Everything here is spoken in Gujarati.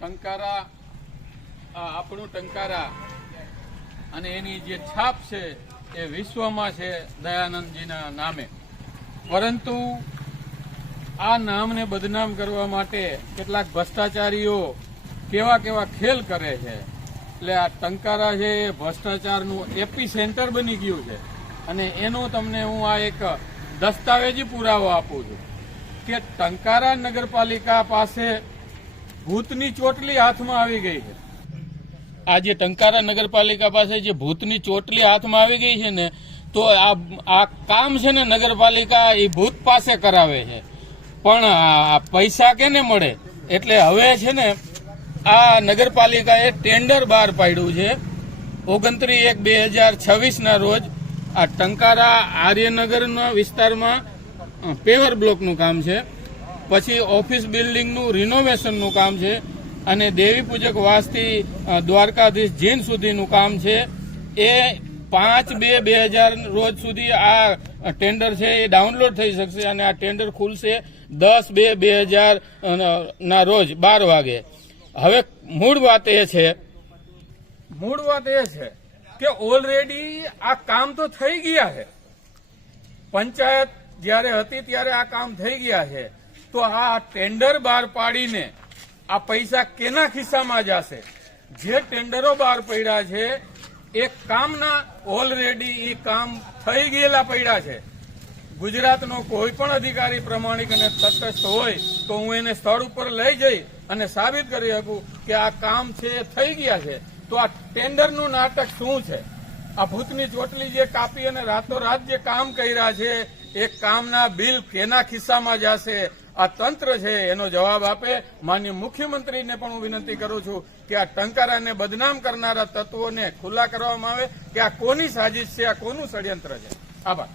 ટંકારા આપણું ટંકારા અને એની જે છાપ છે એ વિશ્વમાં છે દયાનંદજીના નામે. પરંતુ આ નામને બદનામ કરવા માટે કેટલાક ભ્રષ્ટાચારીઓ કેવા કેવા ખેલ કરે છે. એટલે આ ટંકારા છે એ ભ્રષ્ટાચારનું એપી સેન્ટર બની ગયું છે. અને એનો તમને હું આ એક દસ્તાવેજી પુરાવો આપું છું કે ટંકારા નગરપાલિકા પાસે ભૂતની ચોટલી હાથમાં આવી ગઈ છે. આ જે ટંકારા નગરપાલિકા પાસે જે ભૂતની ચોટલી હાથમાં આવી ગઈ છે ને, તો આ કામ છે ને નગરપાલિકા એ ભૂત પાસે કરાવે છે, પણ આ પૈસા કેને મળે? એટલે હવે છે ને આ નગરપાલિકાએ ટેન્ડર બહાર પાડ્યું છે 29/1/2026 રોજ. આ ટંકારા આર્યનગરના વિસ્તારમાં પેવર બ્લોકનું કામ છે, પછી ઓફિસ બિલ્ડિંગનું રિનોવેશનનું કામ છે, અને દેવી પૂજક વાસથી દ્વારકાધીશ જીન સુધીનું કામ છે. એ 5/2/2000 રોજ સુધી આ ટેન્ડર છે એ ડાઉનલોડ થઈ શકશે, અને આ ટેન્ડર ખુલશે 10/2/2000 ના રોજ 12 વાગે. હવે મૂળ વાત એ છે કે ઓલરેડી આ કામ તો થઈ ગયા છે. પંચાયત જ્યારે હતી ત્યારે આ કામ થઈ ગયા છે. તો આ ટેન્ડર બહાર પાડીને આ પૈસા કેના ખિસ્સામાં જશે? જે ટેન્ડરો બહાર પડ્યા છે એ કામના ઓલરેડી એ કામ થઈ ગયેલા પડ્યા છે. ગુજરાતનો કોઈ પણ અધિકારી પ્રમાણિક અને તટસ્થ હોય તો હું એને સ્થળ ઉપર લઈ જઈ અને સાબિત કરી શકું કે આ કામ છે એ થઈ ગયા છે. તો આ ટેન્ડરનું નાટક શું છે? આ ભૂતની ચોટલી જે કાપી અને રાતોરાત જે કામ કર્યા છે એ કામના બિલ કેના ખિસ્સામાં જશે? આ તંત્ર છે એનો જવાબ આપે. માનનીય મુખ્યમંત્રીને પણ હું વિનંતી કરું છું કે આ ટંકારાને બદનામ કરનારા તત્વોને ખુલ્લા કરવામાં આવે કે આ કોની સાજિશ છે, આ કોનું ષડયંત્ર છે. આભાર.